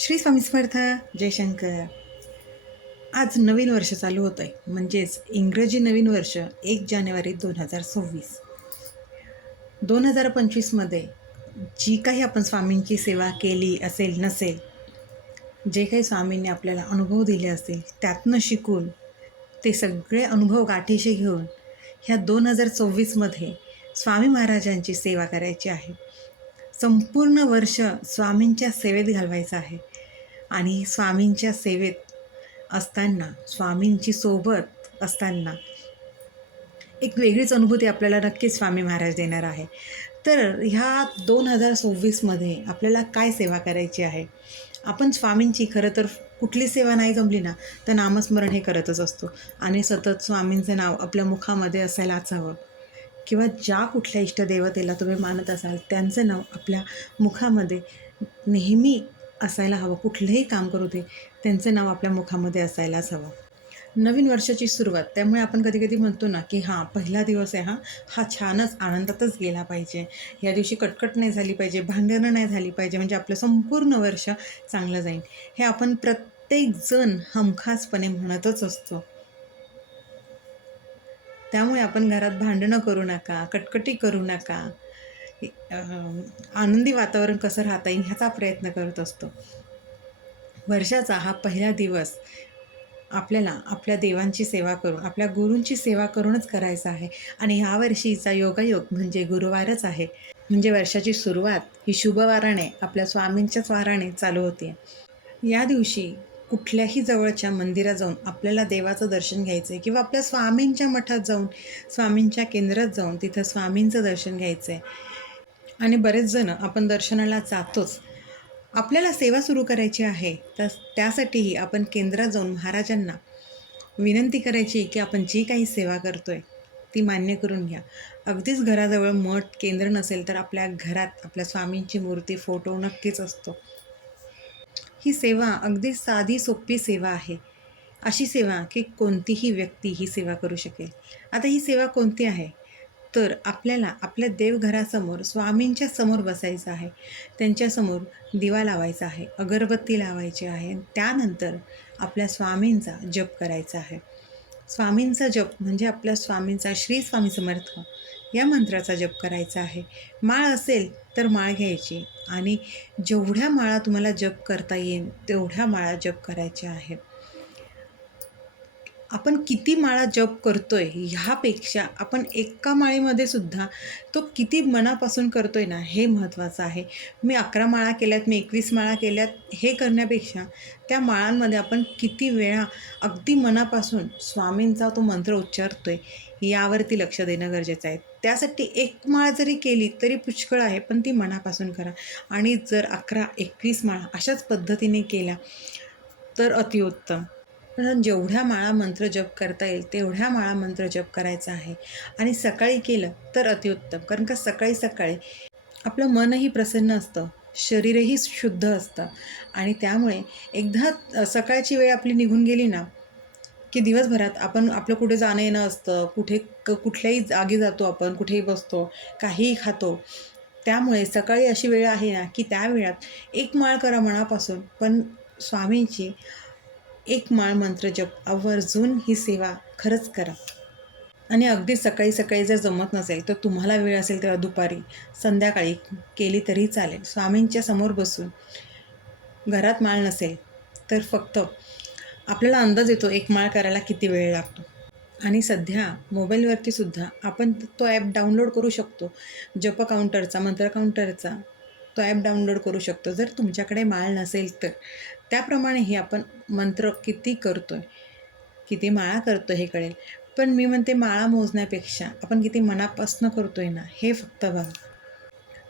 श्री स्वामी समर्थ जयशंकर आज नवीन वर्ष चालू होतं आहे म्हणजेच इंग्रजी नवीन वर्ष एक जानेवारी दोन हजार सव्वीस. दोन हजार पंचवीसमध्ये जी काही आपण स्वामींची सेवा केली असेल नसेल जे काही स्वामींनी आपल्याला अनुभव दिले असतील त्यातनं शिकून ते सगळे अनुभव गाठीशी घेऊन ह्या दोन हजार चोवीसमध्ये स्वामी महाराजांची सेवा करायची आहे. संपूर्ण वर्ष स्वामींच्या सेवेत घालवायचं आहे. आणि स्वामींच्या सेवेत असताना स्वामींची सोबत असताना एक वेगळीच अनुभूती आपल्याला नक्कीच स्वामी महाराज देणार आहे. तर ह्या दोन हजार सव्वीसमध्ये आपल्याला काय सेवा करायची आहे? आपण स्वामींची खरं तर कुठली सेवा नाही जमली ना तर नामस्मरण हे करतच असतो. आणि सतत स्वामींचं नाव आपल्या मुखामध्ये असायलाच हवं किंवा ज्या कुठल्या इष्टदेवतेला तुम्ही मानत असाल त्यांचं नाव आपल्या मुखामध्ये नेहमी असायला हवं. कुठलंही काम करू दे त्यांचं नाव आपल्या मुखामध्ये असायलाच हवं. नवीन वर्षाची सुरुवात. त्यामुळे आपण कधी कधी म्हणतो ना की हां पहिला दिवस आहे हा हा छानच आनंदातच गेला पाहिजे. या दिवशी कटकट नाही झाली पाहिजे भांडणं नाही झाली पाहिजे म्हणजे आपलं संपूर्ण वर्ष चांगलं जाईल. हे आपण प्रत्येकजण हमखासपणे म्हणतच असतो. त्यामुळे आपण घरात भांडणं करू नका कटकटी करू नका. आनंदी वातावरण कसं राहता येईल ह्याचा प्रयत्न करत असतो. वर्षाचा हा पहिला दिवस आपल्याला आपल्या देवांची सेवा करून आपल्या गुरूंची सेवा करूनच करायचा आहे. आणि ह्या वर्षीचा योगायोग म्हणजे गुरुवारच आहे. म्हणजे वर्षाची सुरुवात ही शुभवाराने आपल्या स्वामींच्याच वाराने चालू होते. या दिवशी कुठल्याही जवळच्या मंदिरात जाऊन आपल्याला देवाचं दर्शन घ्यायचं आहे किंवा आपल्या स्वामींच्या मठात जाऊन स्वामींच्या केंद्रात जाऊन तिथं स्वामींचं दर्शन घ्यायचं आहे आणि बरेच जण आपण दर्शनाला जातोच. आपल्याला सेवा सुरू करायची आहे तर त्यासाठीही आपण केंद्रात जाऊन महाराजांना विनंती करायची की आपण जी काही सेवा करतो आहे ती मान्य करून घ्या. अगदीच घराजवळ मठ केंद्र नसेल तर आपल्या घरात आपल्या स्वामींची मूर्ती फोटो नक्कीच असतो. ही सेवा अगदी साधी सोपी सेवा आहे. अशी सेवा की कोणतीही व्यक्ती ही सेवा करू शकेल. आता ही सेवा कोणती आहे? तर आपल्याला आपल्या देवघरासमोर स्वामींच्या समोर बसायचं आहे. त्यांच्यासमोर दिवा लावायचा आहे अगरबत्ती लावायची आहे. त्यानंतर आपल्या स्वामींचा जप करायचा आहे. स्वामींचा जप म्हणजे आपल्या स्वामींचा श्री स्वामी समर्थ या मंत्राचा जप करायचा आहे. माळ असेल तर माळ घ्यायची आणि जेवढ्या माळा तुम्हाला जप करता येईल तेवढ्या माळा जप करायच्या आहेत. आपण किती माळा जप करतोय ह्यापेक्षा आपण एका माळेमध्ये सुद्धा तो किती मनापासून करतोय ना हे महत्त्वाचं आहे. मी अकरा माळा केल्यात मी एकवीस माळा केल्यात हे करण्यापेक्षा त्या माळांमध्ये आपण किती वेळा अगदी मनापासून स्वामींचा तो मंत्र उच्चारतोय यावरती लक्ष देणं गरजेचं आहे. त्यासाठी एक माळ जरी केली तरी पुष्कळ आहे पण ती मनापासून करा. आणि जर अकरा एकवीस माळा अशाच पद्धतीने केल्या तर अतिउत्तम. म्हणून जेवढ्या माळा मंत्र जप करता येईल तेवढ्या माळा मंत्र जप करायचा आहे. आणि सकाळी केलं तर अतिउत्तम. कारण का सकाळी सकाळी आपलं मनही प्रसन्न असतं शरीरही शुद्ध असतं. आणि त्यामुळे एकदा सकाळची वेळ आपली निघून गेली ना की दिवसभरात आपण आपलं कुठे जाणं येणं असतं कुठे क कुठल्याही जागी जातो आपण कुठेही बसतो काहीही खातो. त्यामुळे सकाळी अशी वेळ आहे ना की त्या वेळात एक माळ करा मनापासून. पण स्वामींची एक माळ मंत्र जप आवर्जून ही सेवा खरंच करा. आणि अगदी सकाळी सकाळी जर जमत नसेल तर तुम्हाला वेळ असेल तेव्हा दुपारी संध्याकाळी केली तरी चालेल. स्वामींच्या समोर बसून घरात माळ नसेल तर फक्त आपल्याला अंदाज येतो एक माळ करायला किती वेळ लागतो. आणि सध्या मोबाईलवरती सुद्धा आपण तो ॲप डाउनलोड करू शकतो. जप काउंटरचा मंत्र काउंटरचा तो ॲप डाउनलोड करू शकतो. जर तुमच्याकडे माळ नसेल तर. त्याप्रमाणेही आपण मंत्र किती करतो आहे किती माळा करतो हे कळेल. पण मी म्हणते माळा मोजण्यापेक्षा आपण किती मनापासनं करतो आहे ना हे फक्त बघा.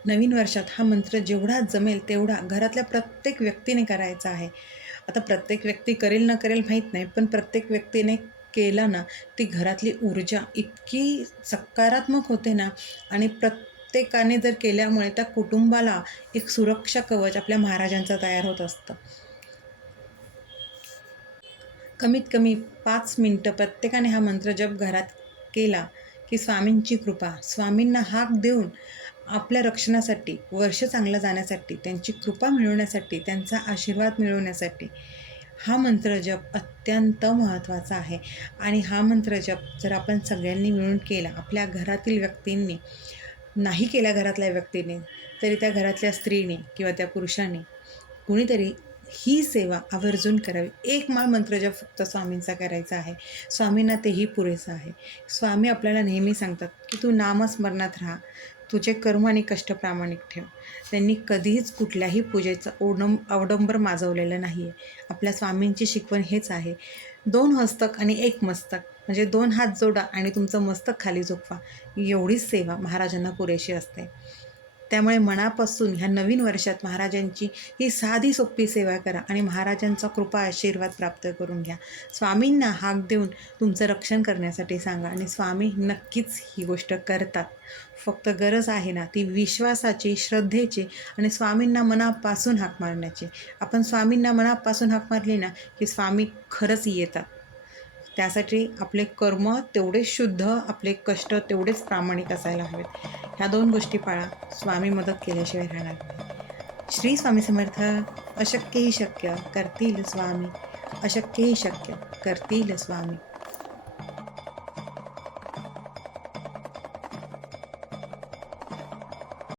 नवीन वर्षात हा मंत्र जेवढा जमेल तेवढा घरातल्या प्रत्येक व्यक्तीने करायचा आहे. आता प्रत्येक व्यक्ती करेल न करेल माहीत नाही पण प्रत्येक व्यक्तीने केला ना ती घरातली ऊर्जा इतकी सकारात्मक होते ना आणि प्रत्येकाने जर केल्यामुळे त्या कुटुंबाला एक सुरक्षा कवच आपल्या महाराजांचं तयार होत असतं. कमीत कमी पाच मिनटं प्रत्येकाने हा मंत्र जप घरात केला की स्वामींची कृपा स्वामींना हाक देऊन आपल्या रक्षणासाठी वर्ष चांगलं जाण्यासाठी त्यांची कृपा मिळवण्यासाठी त्यांचा आशीर्वाद मिळवण्यासाठी हा मंत्र जप अत्यंत महत्त्वाचा आहे. आणि हा मंत्र जप जर आपण सगळ्यांनी मिळून केला आपल्या घरातील व्यक्तींनी नाही केल्या घरातल्या व्यक्तीने तरी त्या घरातल्या स्त्रीने किंवा त्या पुरुषाने कुणीतरी ही सेवा आवर्जून करावी. एक माळ मंत्र ज्या फक्त स्वामींचा करायचा आहे. स्वामींना तेही पुरेसं आहे. स्वामी आपल्याला नेहमी सांगतात की तू नामस्मरणात राहा. तुझे कर्म आणि कष्ट प्रामाणिक ठेव. त्यांनी कधीच कुठल्याही पूजेचं ओडम अवडंबर माजवलेलं नाही आहे आपल्या स्वामींची शिकवण हेच आहे. दोन हस्तक आणि एक मस्तक. म्हणजे दोन हात जोडा आणि तुमचं मस्तक खाली झोपवा. एवढीच सेवा महाराजांना पुरेशी असते. त्यामुळे मनापासून ह्या नवीन वर्षात महाराजांची ही साधी सोपी सेवा करा आणि महाराजांचा कृपा आशीर्वाद प्राप्त करून घ्या. स्वामींना हाक देऊन तुमचं रक्षण करण्यासाठी सांगा आणि स्वामी नक्कीच ही गोष्ट करतात. फक्त गरज आहे ना ती विश्वासाची श्रद्धेची आणि स्वामींना मनापासून हाक मारण्याची. आपण स्वामींना मनापासून हाक मारली ना की स्वामी खरंच येतात. त्यासाठी आपले कर्म तेवढे शुद्ध आपले कष्ट तेवढेच प्रामाणिक असायला हवेत. ह्या दोन गोष्टी पाळा. स्वामी मदत केल्याशिवाय राहणार श्री स्वामी समर्थ अशक्यही शक्य. करतील स्वामी. अशक्यही शक्य. करतील स्वामी.